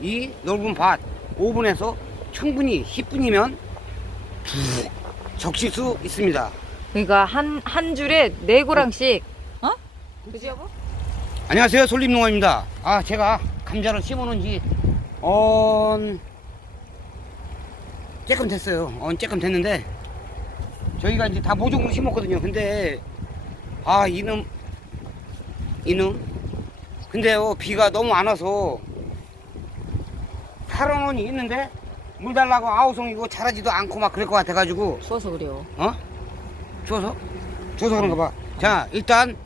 이 넓은 밭 5분에서 충분히 10분이면 쭉 적실 수 있습니다. 그러니까 한, 한 줄에 네 고랑씩. 어? 그지 여보? 안녕하세요 솔림농원입니다. 아 제가 감자를 심어놓은 지 언... 조금 됐어요. 언 조금 됐는데 저희가 이제 다 모종으로 심었거든요. 근데 아 이놈 이놈 근데요 비가 너무 안 와서 살아놓은 있는데 물 달라고 아우성이고 자라지도 않고 막 그럴 것 같아가지고 추워서 그래요. 어? 추워서? 추워서 그런가 봐. 자, 일단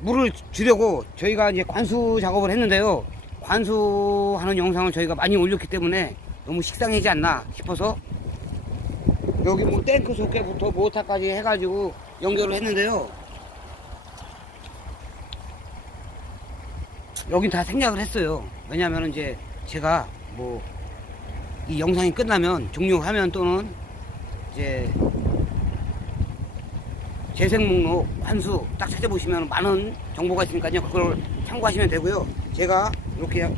물을 주려고 저희가 이제 관수 작업을 했는데요. 관수하는 영상을 저희가 많이 올렸기 때문에 너무 식상하지 않나 싶어서 여기 뭐 탱크 속에부터 모터까지 해가지고 연결을 했는데요. 여긴 다 생략을 했어요. 왜냐면 이제 제가 뭐 이 영상이 끝나면 종료하면 또는 이제 재생 목록 환수 딱 찾아보시면 많은 정보가 있으니까요. 그걸 참고하시면 되고요. 제가 이렇게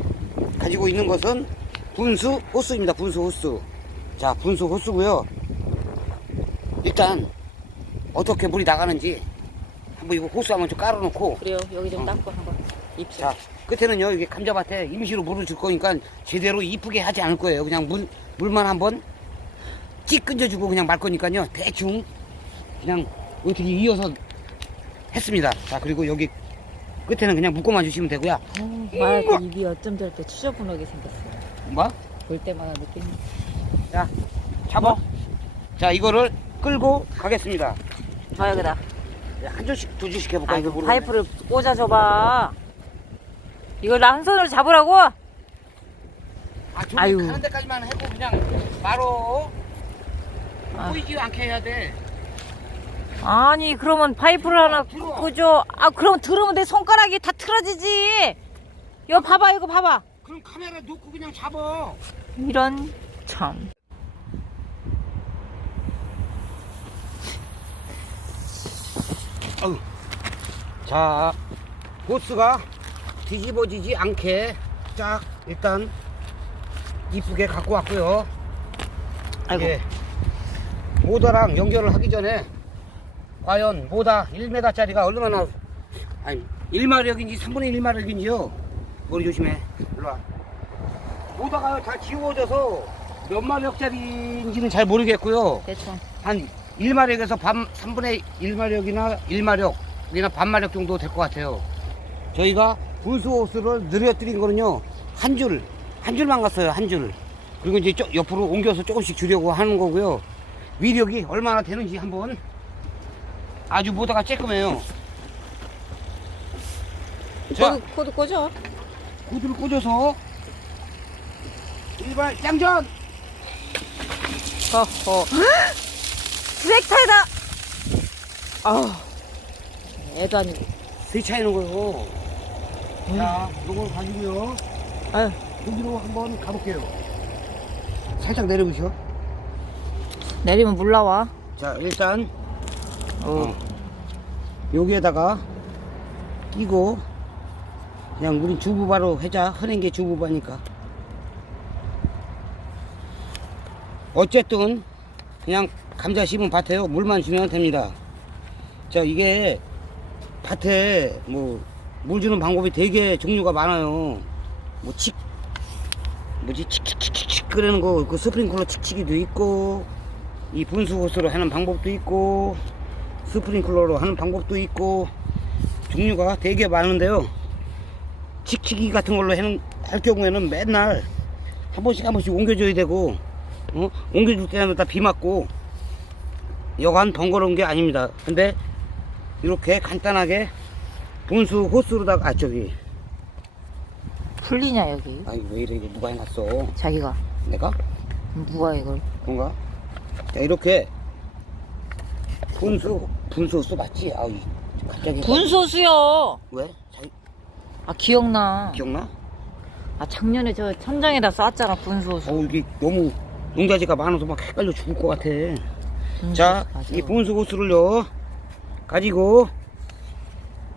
가지고 있는 것은 분수 호스입니다. 분수 호스. 자, 분수 호스고요. 일단 어떻게 물이 나가는지 한번 이거 호스 한번 좀 깔아놓고 그래요. 여기 좀 어. 닦고 한번 입술. 자, 끝에는요, 이게 감자밭에 임시로 물을 줄 거니까 제대로 이쁘게 하지 않을 거예요. 그냥 물, 물만 한번 찌 끈져주고 그냥 말 거니까요. 대충 그냥 어떻게 이어서 했습니다. 자, 그리고 여기 끝에는 그냥 묶어만 주시면 되고요. 어, 말할 때 입이 어쩜 저렇게 추저분하게 생겼어요. 뭐? 볼 때마다 느낌이. 자, 잡아. 자, 이거를 끌고 가겠습니다. 저 여기다. 한 줄씩, 두 줄씩 해볼까? 이거 모르겠네. 파이프를 꽂아줘봐. 이걸 나 한 손으로 잡으라고? 아, 저기 아유. 가는 데까지만 해고 그냥 바로 아. 보이지 않게 해야 돼. 아니, 그러면 파이프를 하나 들어. 꽂아. 아, 그럼 들으면 내 손가락이 다 틀어지지. 이거 봐봐, 이거 봐봐. 그럼 카메라 놓고 그냥 잡아. 이런, 참. 아유. 자, 보스가 뒤집어지지 않게 쫙 일단 이쁘게 갖고 왔고요. 아이고. 예. 모더랑 연결을 하기 전에 과연 모다 1m짜리가 얼마나 아니 1마력인지 3분의 1마력인지요. 머리 조심해. 일로 와. 모다가 다 지워져서 몇 마력짜리인지는 잘 모르겠고요. 대충. 한 1마력에서 반, 3분의 1마력이나 1마력이나 반마력 정도 될 것 같아요. 저희가 분수호스를 늘려드린 거는요, 한 줄, 한 줄만 갔어요, 한 줄. 그리고 이제 쪽- 옆으로 옮겨서 조금씩 주려고 하는 거고요. 위력이 얼마나 되는지 한번 아주 모다가 쬐끔해요. 자, 코드, 코드 꽂아. 구두를 꽂아서 일발 짱전! 어허. 트랙터에다! 아우. 애도 아니고. 세차하는 거요. 자, 이걸 가지고요. 아유, 여기로 한번 가볼게요. 살짝 내려보시오. 내리면 물 나와. 자, 일단 어. 여기에다가 끼고 그냥 우리 주부바로 해자. 흐린 게 주부바니까. 어쨌든 그냥 감자 심은 밭에요. 물만 주면 됩니다. 자, 이게 밭에 뭐 물 주는 방법이 되게 종류가 많아요. 뭐 칙, 뭐지 칙칙칙칙 끓이는 거, 그 스프링클러 칙칙이도 있고, 이 분수 호스로 하는 방법도 있고, 스프링클러로 하는 방법도 있고, 종류가 되게 많은데요. 칙칙이 같은 걸로 하는, 할 경우에는 맨날 한 번씩 한 번씩 옮겨줘야 되고, 어? 옮겨줄 때마다 비 맞고, 여간 번거로운 게 아닙니다. 근데, 이렇게 간단하게 분수 호스로다가, 아, 저기, 풀리냐, 여기? 아이 왜 이래 이거 누가 해놨어 자기가. 내가 누가 이걸. 그런가 자 이렇게 분수 분수 수 맞지 아우 이- 갑자기 분소수요! 왜 자기 아, 기억나. 기억나 아, 작년에 저 천장에다 쐈잖아, 분소수. 어우 이게 너무 농자재가 많아서 막 헷갈려 죽을 것 같아 분소수, 자 맞아. 이 분수 호스를요 가지고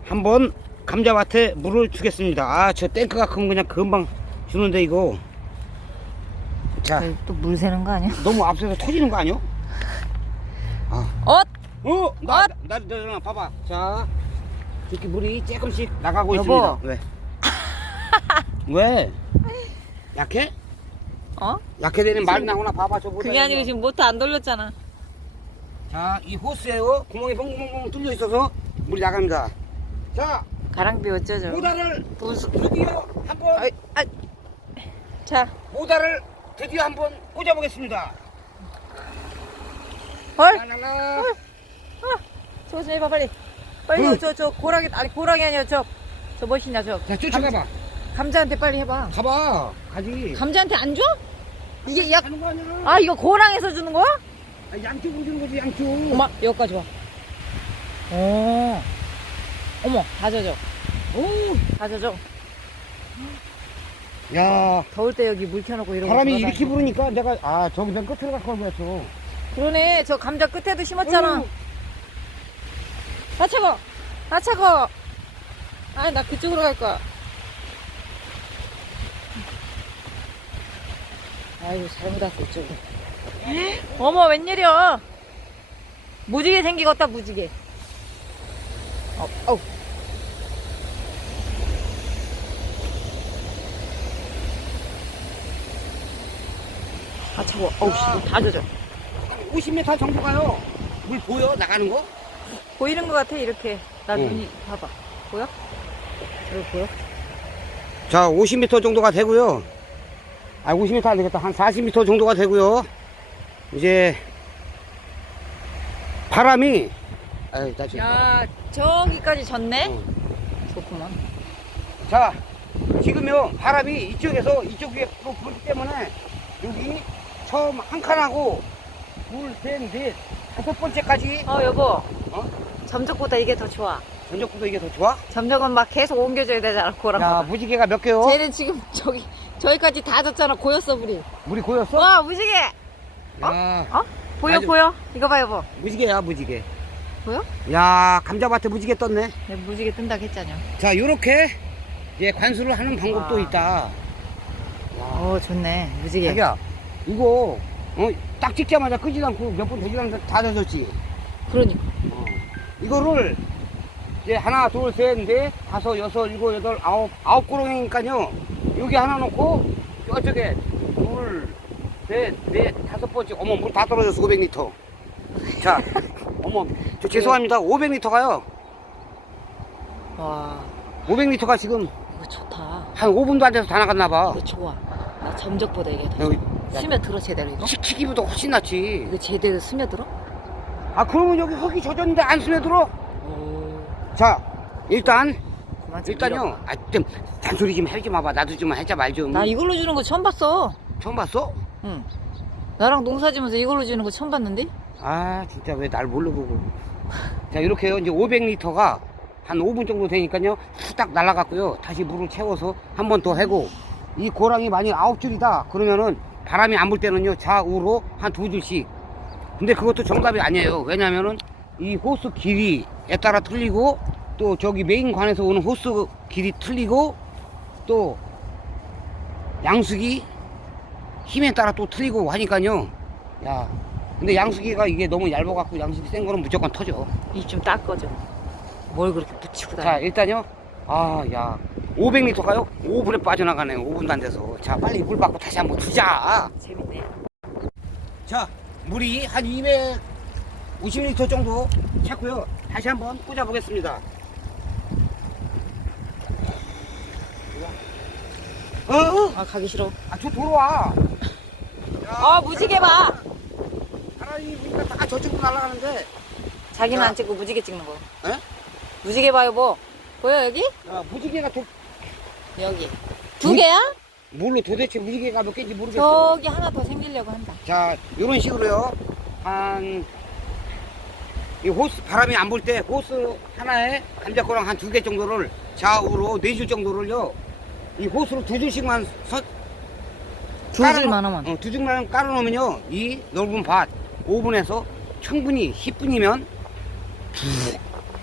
한번 감자밭에 물을 주겠습니다 아저 탱크가 크면 그냥 금방 주는데 이거 자, 또 물 새는 거 아니야? 너무 앞서서 터지는 거 아니야? 아. 엇! 어, 나, 어? 나, 나, 나, 나, 봐봐. 자, 이렇게 물이 조금씩 나가고 여보. 있습니다. 왜? 왜? 약해? 어? 약해 되는 말 나오나 봐봐, 저보다. 그게 아니고 지금 모터 안 돌렸잖아. 자, 이 호스에요. 구멍이 뻥뻥뻥 뚫려 있어서 물이 나갑니다. 자, 가랑비 어쩌죠? 모다를 무슨- 드디어 한번, 아이, 아. 자, 모다를 드디어 한번 꽂아 보겠습니다. 헐! 라라라. 저거 좀 해봐, 빨리. 빨리, 응. 저, 저, 고랑이, 아니, 고랑이 아니야, 저, 저 멋있냐, 저. 자, 쫓아가 봐. 감자한테 빨리 해봐. 가봐. 가지. 감자한테 안 줘? 이게 약, 가는 거 아니야? 아, 이거 고랑에서 주는 거야? 아, 양쪽으로 주는 거지, 양쪽. 어머, 여기까지 와. 오. 어머, 다 젖어. 오, 다 젖어. 야. 더울 때 여기 물 켜놓고 이러고. 바람이 돌아다니고. 이렇게 부르니까 내가 아 저기 맨 끝으로 갖고 가버렸어. 그러네, 저 감자 끝에도 심었잖아. 어, 아, 차고! 아, 차고! 아, 나 그쪽으로 갈 거야. 아이고, 잘못 왔어, 이쪽으로. 어머, 웬일이야. 무지개 생기겠다, 무지개. 어, 어우. 아, 차고. 어우, 씨, 다 젖어. 50m 정도 가요. 물 보여 나가는 거? 보이는 것 같아, 이렇게. 나 응. 눈이, 봐봐. 보여? 여기 보여? 자 50m 정도가 되고요. 아 50m 안 되겠다. 한 40m 정도가 되고요. 이제 바람이 아유 나 지금 야, 저기까지 졌네? 어. 좋구만. 자 지금요 바람이 이쪽에서 이쪽 위에 또 불기 때문에 여기 처음 한 칸하고 둘 셋 넷 다섯 번째까지 어, 여보. 어? 점적보다 이게 더 좋아. 전적보다 이게 더 좋아? 점적은 막 계속 옮겨줘야 되잖아, 야 고랑. 무지개가 몇 개요? 쟤는 지금 저기, 저기까지 다 졌잖아. 고였어, 물이. 물이 고였어? 와, 무지개! 야 어? 보여, 아주- 보여? 이거 봐, 여보. 무지개야 무지개. 보여? 야 감자밭에 무지개 떴네. 내가 무지개 뜬다 했잖아. 자 요렇게 이제 관수를 하는 방법도 와. 있다. 어, 좋네. 무지개. 자기야 이거 어, 딱 찍자마자 끄지도 않고 몇 번 되지도 않는데 다 젖었지. 그러니까. 어. 이거를 이제 하나 둘 셋 넷 다섯 여섯 일곱 여덟 아홉 아홉 고롱이니까요. 여기 하나 놓고 저쪽에 둘 셋 넷 다섯 번째 어머 물 다 떨어졌어 500리터. 자 어머 저 죄송합니다 500리터가요. 와, 500리터가 지금 이거 좋다. 한 5분도 안 돼서 다 나갔나 봐. 이거 좋아. 나 점적보다 이게 더 좋아. 스며들어, 제대로 이거? 치키기보다 훨씬 낫지. 이거 제대로 스며들어? 아 그러면 여기 흙이 젖었는데 안 스며들어? 오, 자 일단 그만 좀 일단요. 아좀 잔소리 좀 하지 마봐 나도 좀 하자 말 좀 나 이걸로 주는 거 처음 봤어. 처음 봤어? 응. 나랑 농사 지면서 이걸로 주는 거 처음 봤는데? 아 진짜 왜 날 모르고 자 이렇게요 이제 500리터가 한 5분 정도 되니까요 후딱 날아갔고요 다시 물을 채워서 한 번 더 해고 이 고랑이 만약 아홉 줄이다 그러면은 바람이 안 불 때는요 좌우로 한 두 줄씩. 근데 그것도 정답이 아니에요. 왜냐면은 이 호스 길이에 따라 틀리고 또 저기 메인 관에서 오는 호스 길이 틀리고 또 양수기 힘에 따라 또 틀리고 하니까요. 야 근데 양수기가 이게 너무 얇아갖고 양수기 센 거는 무조건 터져. 입 좀 닦아줘. 뭘 그렇게 붙이고 자 다녀? 일단요 아 야 500리터가요 5분에 빠져나가네요 5분도 안 돼서 자 빨리 물 받고 다시 한번 주자 재밌네. 자 물이 한 250리터 정도 찼고요 다시 한번 꽂아 보겠습니다 어? 아, 가기 싫어. 아 저 돌아와 아, 무지개 봐! 바람이 부니까 다 저쪽으로 날아가는데 자기는 야. 안 찍고 무지개 찍는 거. 에? 무지개 봐, 여보. 보여, 여기? 야, 무지개가 도, 여기. 두 무- 개야? 물로 도대체 무지개가 몇 개인지 모르겠어 저기 하나 더 생기려고 한다. 자, 이런 식으로요. 한, 이 호스, 바람이 안 불 때 호스 하나에 감자코랑 한 두 개 정도를 좌우로 네 줄 정도를요. 이 호스로 두 줄씩만 서, 두 깔아놓- 줄만 하면. 어, 두 줄만 깔아놓으면요. 이 넓은 밭 5분에서 충분히 10분이면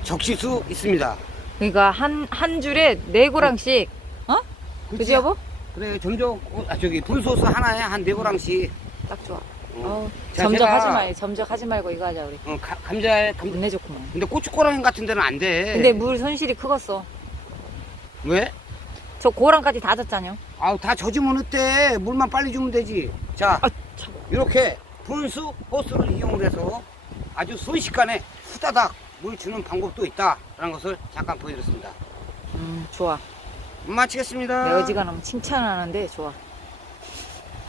적실 수 있습니다. 그러니까 한, 한 줄에 네 고랑씩. 어? 그지, 여보? 그래 점적 아 저기 불소스 하나에 한 네 고랑씩 딱 좋아. 어. 어, 자, 점적하지 제가- 말, 점적 하지 말고 이거 하자 우리. 어, 가- 감자에 감... 겁내 좋구만. 근데 고춧가루 같은 데는 안 돼. 근데 물 손실이 크겠어. 왜? 저 고랑까지 다 젖잖요. 아우 다 젖으면 어때? 물만 빨리 주면 되지. 자 아, 참. 이렇게 분수 호스를 이용을 해서 아주 순식간에 후다닥 물 주는 방법도 있다라는 것을 잠깐 보여드렸습니다. 음, 좋아. 마치겠습니다. 내 어지간하면 칭찬하는데 좋아.